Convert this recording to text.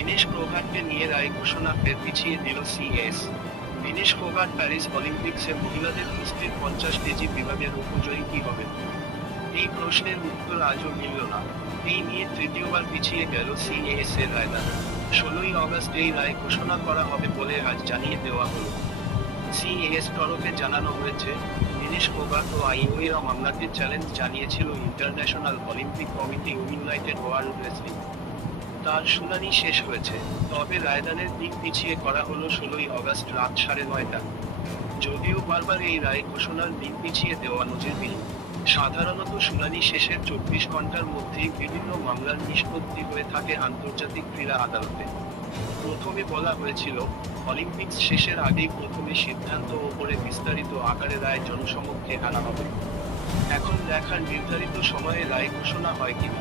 বিনেশ ফোগাটকে নিয়ে রায় ঘোষণা ফের পিছিয়ে দিল সিএস। বিনেশ ফোগাট প্যারিস অলিম্পিক্সে মহিলাদের কুস্তির 50 কেজি বিভাগের উপজয়ী কি হবে? এই প্রশ্নের উত্তর আজও মিলল না। এই নিয়ে তৃতীয়বার পিছিয়ে গেল সিএস এর রায়দান। 16ই আগস্ট এই রায় ঘোষণা করা হবে বলে আজ জানিয়ে দেওয়া হলো। সিএস তরফে জানানো হয়েছে, বিনেশ ফোগাট ও আইওএ মামলাকে চ্যালেঞ্জ জানিয়েছিল ইন্টারন্যাশনাল অলিম্পিক কমিটি ও ইউনাইটেড ওয়ার্ল্ড রেসলিং। তার শুনানি শেষ হয়েছে, তবে রায়দানের দিক পিছিয়ে করা হলো 16ই আগস্ট রাত 9:30। যদিও বারবার এই রায় ঘোষণার দিক পিছিয়ে দেওয়া নজিরবিহীন। সাধারণত শুনানি শেষের 24 ঘন্টার মধ্যেই বিভিন্ন মামলার নিষ্পত্তি হয়ে থাকে আন্তর্জাতিক ক্রীড়া আদালতে। প্রথমে বলা হয়েছিল, অলিম্পিক্স শেষের আগেই প্রথমে সিদ্ধান্ত ও পরে বিস্তারিত আকারে রায় জনসমক্ষে আনা হবে। এখন দেখার নির্ধারিত সময়ে রায় ঘোষণা হয় কিনা।